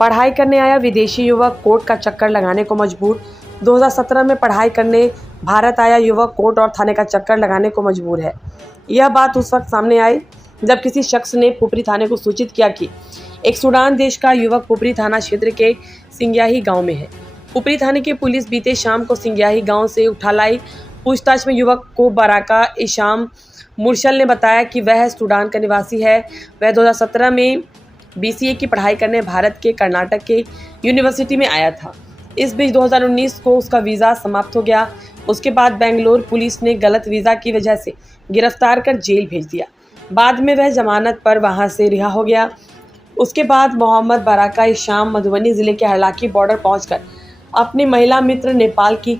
पढ़ाई करने आया विदेशी युवक कोर्ट का चक्कर लगाने को मजबूर। 2017 में पढ़ाई करने भारत आया युवक कोर्ट और थाने का चक्कर लगाने को मजबूर है। यह बात उस वक्त सामने आई जब किसी शख्स ने पुपरी थाने को सूचित किया कि एक सूडान देश का युवक पुपरी थाना क्षेत्र के सिंग्याही गांव में है। पुपरी थाने की पुलिस बीते शाम को सिंग्याही गांव से उठा लाई। पूछताछ में युवक को बराका इशाम मुरशल ने बताया कि वह सूडान का निवासी है। वह 2017 में BCA की पढ़ाई करने भारत के कर्नाटक के यूनिवर्सिटी में आया था। इस बीच 2019 को उसका वीज़ा समाप्त हो गया। उसके बाद बेंगलोर पुलिस ने गलत वीज़ा की वजह से गिरफ्तार कर जेल भेज दिया। बाद में वह जमानत पर वहां से रिहा हो गया। उसके बाद मोहम्मद बराका इशाम मधुबनी ज़िले के हरलाखी बॉर्डर पहुंचकर अपनी महिला मित्र नेपाल की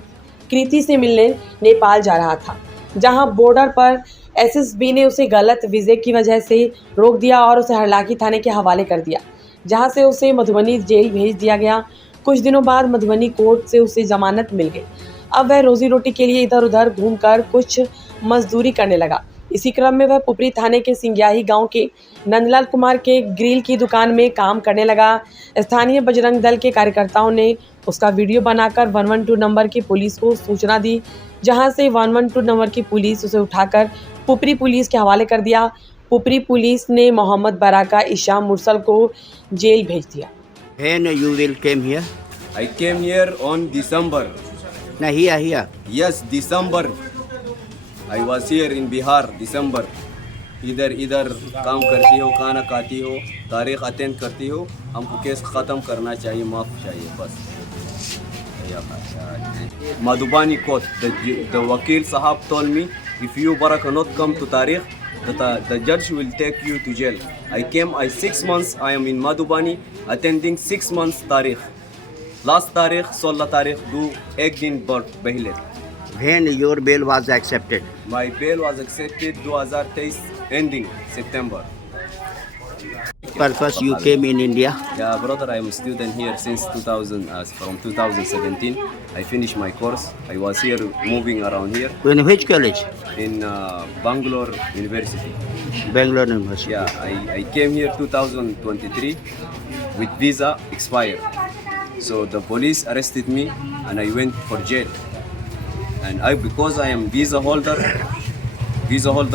कृति से मिलने नेपाल जा रहा था, जहां बॉर्डर पर SSB ने उसे गलत वीज़े की वजह से रोक दिया और उसे हरलाखी थाने के हवाले कर दिया, जहां से उसे मधुबनी जेल भेज दिया गया। कुछ दिनों बाद मधुबनी कोर्ट से उसे जमानत मिल गई। अब वह रोजी रोटी के लिए इधर उधर घूमकर कुछ मजदूरी करने लगा। इसी क्रम में वह पुपरी थाने के सिंग्याही गांव के नंदलाल कुमार के ग्रिल की दुकान में काम करने लगा। स्थानीय बजरंग दल के कार्यकर्ताओं ने उसका वीडियो बनाकर 112 नंबर की पुलिस को सूचना दी, जहां से 112 नंबर की पुलिस उसे उठाकर पुपरी पुलिस के हवाले कर दिया। पुपरी पुलिस ने मोहम्मद बराका इशाम मुरसल को जेल भेज दिया। When you will came here? I came here on December. No, here. Yes, December. I was here in Bihar, December. इधर काम करती हो, खाना खाती हो, तारीख अटेंड करती हो, हमको केस ख़त्म करना चाहिए, माफ़ चाहिए बस। Madhubani court, the wakil sahab told me, if you Baraka not come to Tariq, the judge will take you to jail. I came, 6 months, I am in Madhubani, attending 6 months Tariq. Last Tariq, 16 Tariq, do ek din behle. When your bail was accepted? My bail was accepted 2023 ending September. Purpose you came in India? Yeah, brother, I am a student here since 2000, from 2017. I finished my course. I was here moving around here. In which college? In Bangalore University. Bangalore University. Yeah, I came here 2023 with visa expired. So the police arrested me and I went for jail. And because I am visa holder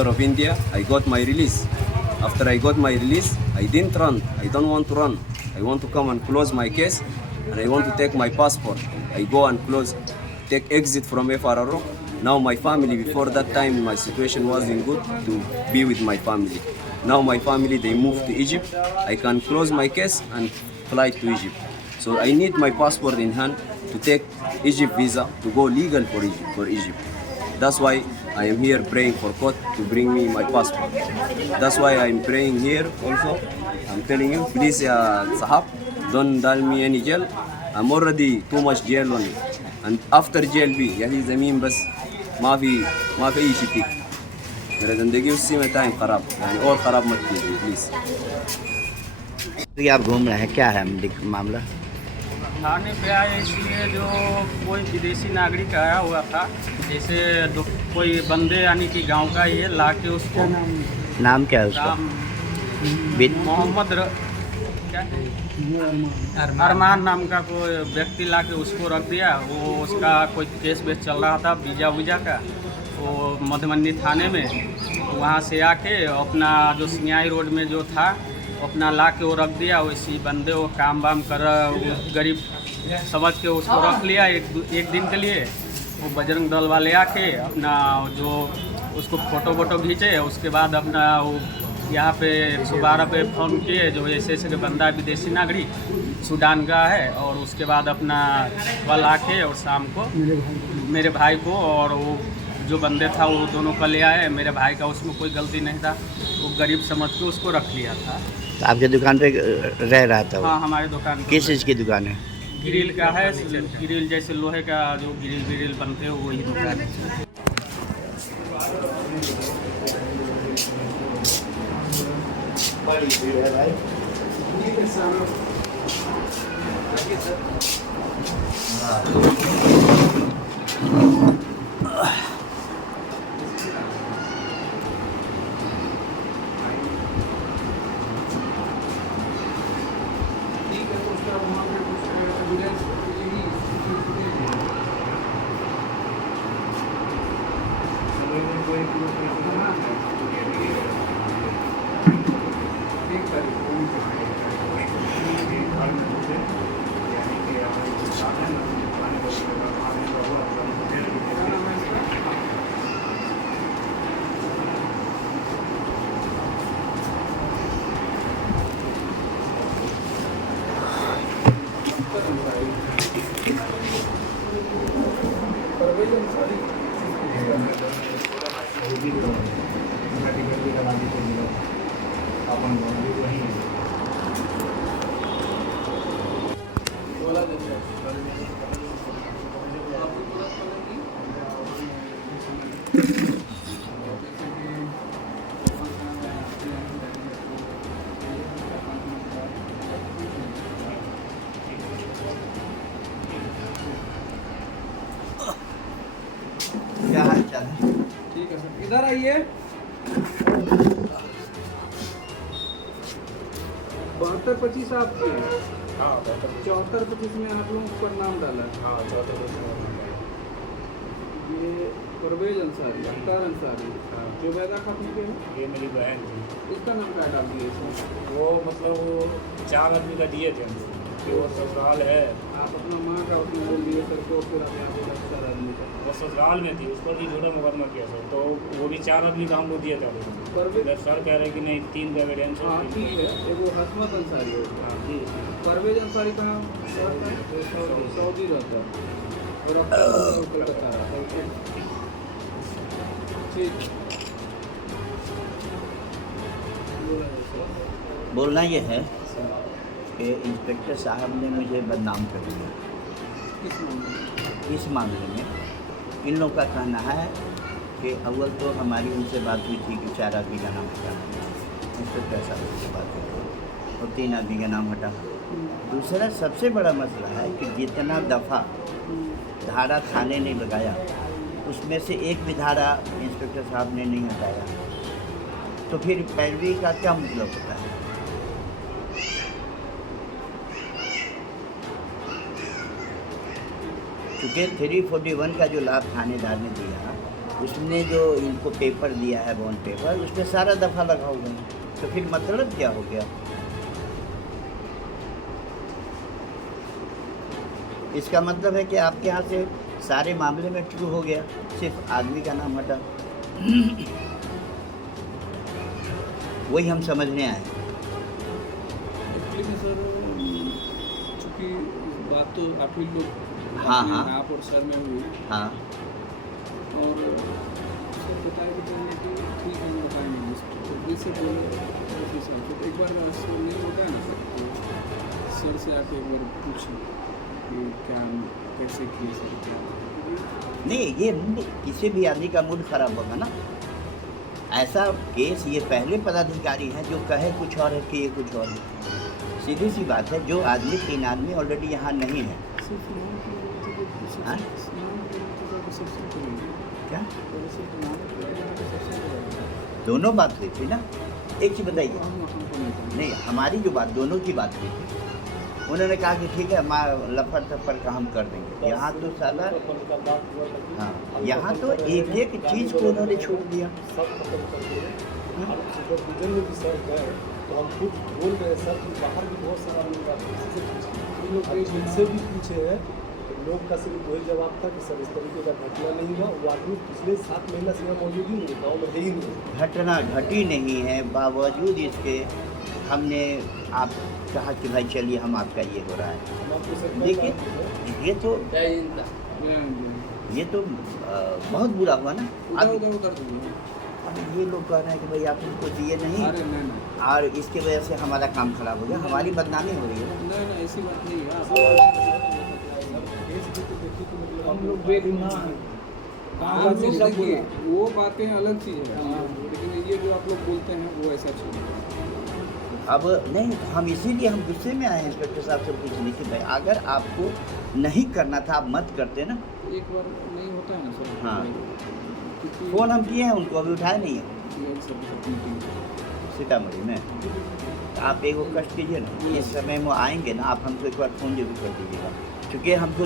of India, I got my release. After I got my release, I didn't run. I don't want to run. I want to come and close my case and I want to take my passport. I go and take exit from FRRO. Now my family, before that time my situation wasn't good to be with my family. Now my family, they moved to Egypt. I can close my case and fly to Egypt. So I need my passport in hand to take Egypt visa to go legal for Egypt. That's why I am here praying for court to bring me my passport. That's why I'm praying here also. I'm telling you, please, Sahab, don't tell me any jail. I'm already too much jail on it. And after jail भी यही ज़मीन बस माफ़ी ही शिकी मेरा ज़िंदगी उसी में time ख़राब यानी और ख़राब मत कीजिए प्लीज़। तो आप घूम रहे हैं, क्या है मामला? थाने पे आए इसलिए जो कोई विदेशी नागरिक आया हुआ था, जैसे कोई बंदे यानी कि गांव का ये ला के उसको नाम क्या है उसका? मोहम्मद अरमान नाम का कोई व्यक्ति ला के उसको रख दिया। वो उसका कोई केस वेस चल रहा था वीजा का, वो मधुबनी थाने में। वहाँ से आके अपना जो सिंग्याही रोड में जो था अपना ला के वो रख दिया। वैसी बंदे वो काम वाम कर गरीब समझ के उसको रख लिया एक दिन के लिए। वो बजरंग दल वाले आके अपना जो उसको फ़ोटो खींचे, उसके बाद अपना वो यहाँ पे 112 पे फ़ोन किए जो ऐसे के बंदा विदेशी नागरिक सूडान का है। और उसके बाद अपना कल आके और शाम को मेरे भाई को और वो जो बंदे था वो दोनों को ले आए। मेरे भाई का उसमें कोई गलती नहीं था, वो गरीब समझ के उसको रख लिया था। तो आपके दुकान पे रह रहा था? हाँ, हमारे दुकान। किस चीज़ की दुकान है? ग्रिल का है, ग्रिल जैसे लोहे का जो ग्रिल बनते हैं वही दुकान है। सर वहाँ पे कुछ एविडेंस यही क्या हाल चाल है? ठीक है सर, इधर आइए। 72-25 आपके, 74-25 में आप लोगों पर नाम डाला है। ये परवेज अंसारी, अख्तार अंसारी, जो बैदा खातून के हैं, ये मेरी बहन थी। इसका नाम क्या डाल दिया इसमें? वो मतलब वो 4 आदमी का दिए थे हमको कि वो ससुराल है, आप अपना माँ का उसमें बोल दिए सर को, फिर आप यहाँ बोला 4 आदमी का। वो ससुराल में थी, उस पर भी झूठा मुकदमा किया सर। तो वो भी 4 आदमी का हम लोग दिए थे। परवेज, इधर सर कह रहे कि नहीं 3 का एविडेंस है। हाँ ठीक है, एगो हसमत अंसारी हो गया। हाँ जी। परवेज अंसारी कहाँ रहता है? सऊदी रहता है, और अब कोलकाता रहता है। ठीक, बोलना ये है कि इंस्पेक्टर साहब ने मुझे बदनाम कर दिया किस मामले में? इस मामले में। इन लोगों का कहना है कि अव्वल तो हमारी उनसे बात हुई थी कि 4 आदमी का नाम हटा, इंस्पेक्टर साहब से बात हुई थी और 3 आदमी का नाम हटा। दूसरा सबसे बड़ा मसला है कि जितना दफ़ा धारा थाने ने लगाया उसमें से एक भी धारा इंस्पेक्टर साहब ने नहीं हटाया, तो फिर पैरवी का क्या मतलब होता है? चूँकि 341 का जो लाभ थानेदार ने दिया, उसने जो इनको पेपर दिया है बॉन्ड पेपर, उसमें सारा दफ़ा लगा हुआ है, तो फिर मतलब क्या हो गया? इसका मतलब है कि आपके यहाँ से सारे मामले में ट्रू हो गया, सिर्फ आदमी का नाम हटा। वही हम समझने आए। एक्चुअली में सर, चूँकि बात तो आप ही लोग, हाँ, हाँ। आप और सर में हुई, हाँ, और सर बताए कि ठीक है, हम बताएंगे इसको, जैसे बोले उस हिसाब से। एक बार सर नहीं होता है ना सर, तो सर से आके एक बार पूछें कि क्या कैसे किए सर। नहीं, ये किसी भी आदमी का मूड खराब होगा ना। ऐसा केस ये पहले पदाधिकारी हैं जो कहे कुछ और है कि ये कुछ और है। सीधी सी बात है, जो आदमी 3 आदमी ऑलरेडी यहाँ नहीं है। सिर्फ नाम के लिए तो सबसे- हाँ? नाम के लिए तो सबसे करेंगे, क्या तो सिर्फ नाम के लिए तो सबसे करेंगे। दोनों बात हुई थी ना? एक चीज़ बताइए। हमको नहीं करना। नहीं, हमारी जो बात, दोनों की बात हुई थी। उन्होंने कहा कि ठीक है, लफड़ तफड़ का हम कर देंगे। यहाँ तो साला, हाँ, यहाँ तो एक एक चीज़ को उन्होंने छोड़ दिया। सुपरविजन में भी सर गए तो हम खुद बोल रहे हैं सर कि बाहर भी बहुत सारा लोग आप किसी से पूछे, इन लोग जिनसे भी पूछे हैं, लोग का सिर्फ वही जवाब था कि सर इस तरीके का घटना नहीं हुआ। वो आदमी पिछले 7 महीना से यहाँ मौजूद ही नहीं, गाँव में है ही नहीं। घटना घटी नहीं है, बावजूद इसके हमने आप कहा कि भाई चलिए हम आपका ये हो रहा है। हम आपको सर देखिए, ये तो बहुत बुरा हुआ ना। उधर अब उधर कर दूँगा। ये लोग कह रहे हैं कि भाई आप इनको दिए नहीं, अरे नहीं, और इसकी वजह से हमारा काम खराब हो गया, हमारी बदनामी हो रही है ना। नहीं ऐसी बात नहीं है। हम लोग बेईमान आप लोग देखिए, वो बातें अलग चीज़ है, लेकिन ये जो आप लोग बोलते हैं वो ऐसा चीज़ है। अब नहीं, हम इसीलिए हम गुस्से में आए हैं इंस्पेक्टर साहब से पूछने कि भाई अगर आपको नहीं करना था आप मत करते ना। एक बार नहीं होता है ना सर। हाँ। क्योंकि फ़ोन हम किए हैं उनको, अभी उठाए नहीं है। मीटिंग सीतामढ़ी में। तो आप एक वो कष्ट कीजिए ना, इस समय में आएंगे ना, आप हमको एक बार फ़ोन जरूर कर दीजिएगा, क्योंकि हमको